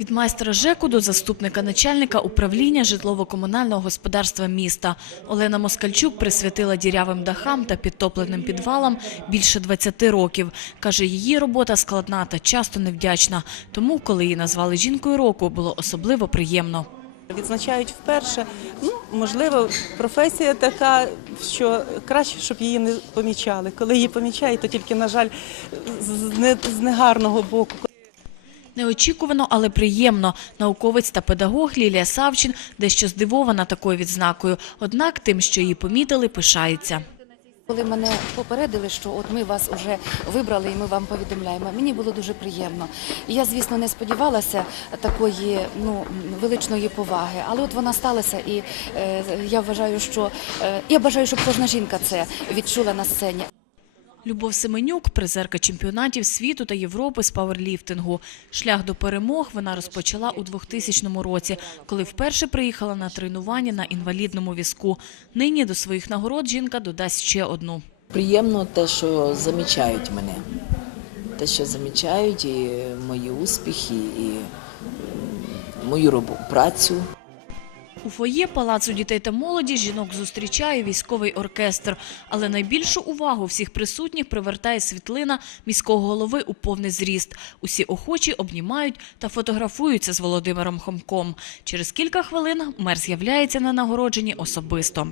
Від майстра ЖЕКу до заступника начальника управління житлово-комунального господарства міста Олена Москальчук присвятила дірявим дахам та підтопленим підвалам більше 20 років. Каже, її робота складна та часто невдячна. Тому, коли її назвали жінкою року, було особливо приємно. Відзначають вперше. Ну, можливо, професія така, що краще, щоб її не помічали. Коли її помічають, то тільки, на жаль, з, не, з негарного боку. Неочікувано, але приємно. Науковець та педагог Лілія Савчин дещо здивована такою відзнакою. Однак тим, що її помітили, пишається. Коли мене попередили, що от ми вас вже вибрали і ми вам повідомляємо, мені було дуже приємно. І я, звісно, не сподівалася такої ну величної поваги, але от вона сталася, і е, я вважаю, що е, я бажаю, щоб кожна жінка це відчула на сцені. Любов Семенюк – призерка чемпіонатів світу та Європи з пауерліфтингу. Шлях до перемог вона розпочала у 2000 році, коли вперше приїхала на тренування на інвалідному візку. Нині до своїх нагород жінка додасть ще одну. Приємно те, що замічають мене. Те, що замічають і мої успіхи, і мою працю. У фоє Палацу дітей та молоді жінок зустрічає військовий оркестр. Але найбільшу увагу всіх присутніх привертає світлина міського голови у повний зріст. Усі охочі обнімають та фотографуються з Володимиром Хомком. Через кілька хвилин мер з'являється на нагородженні особисто.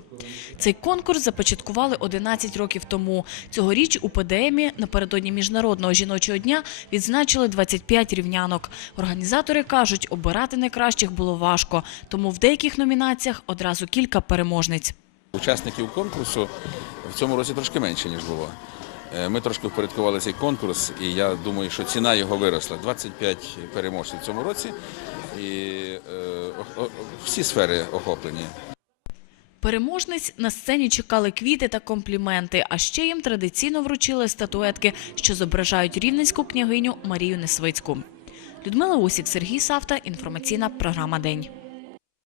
Цей конкурс започаткували 11 років тому. Цьогоріч у ПДМі напередодні Міжнародного жіночого дня відзначили 25 рівнянок. Організатори кажуть, обирати найкращих було важко, тому в деяких номінаціях одразу кілька переможниць. Учасників конкурсу в цьому році трошки менше, ніж було. Е, Ми трошки впорядкували цей конкурс, і я думаю, що ціна його виросла. 25 переможців в цьому році, і е, о- о- всі сфери охоплені. Переможниць на сцені чекали квіти та компліменти, а ще їм традиційно вручили статуетки, що зображають рівненську княгиню Марію Несвицьку. Людмила Усік, Сергій Савта, інформаційна програма День.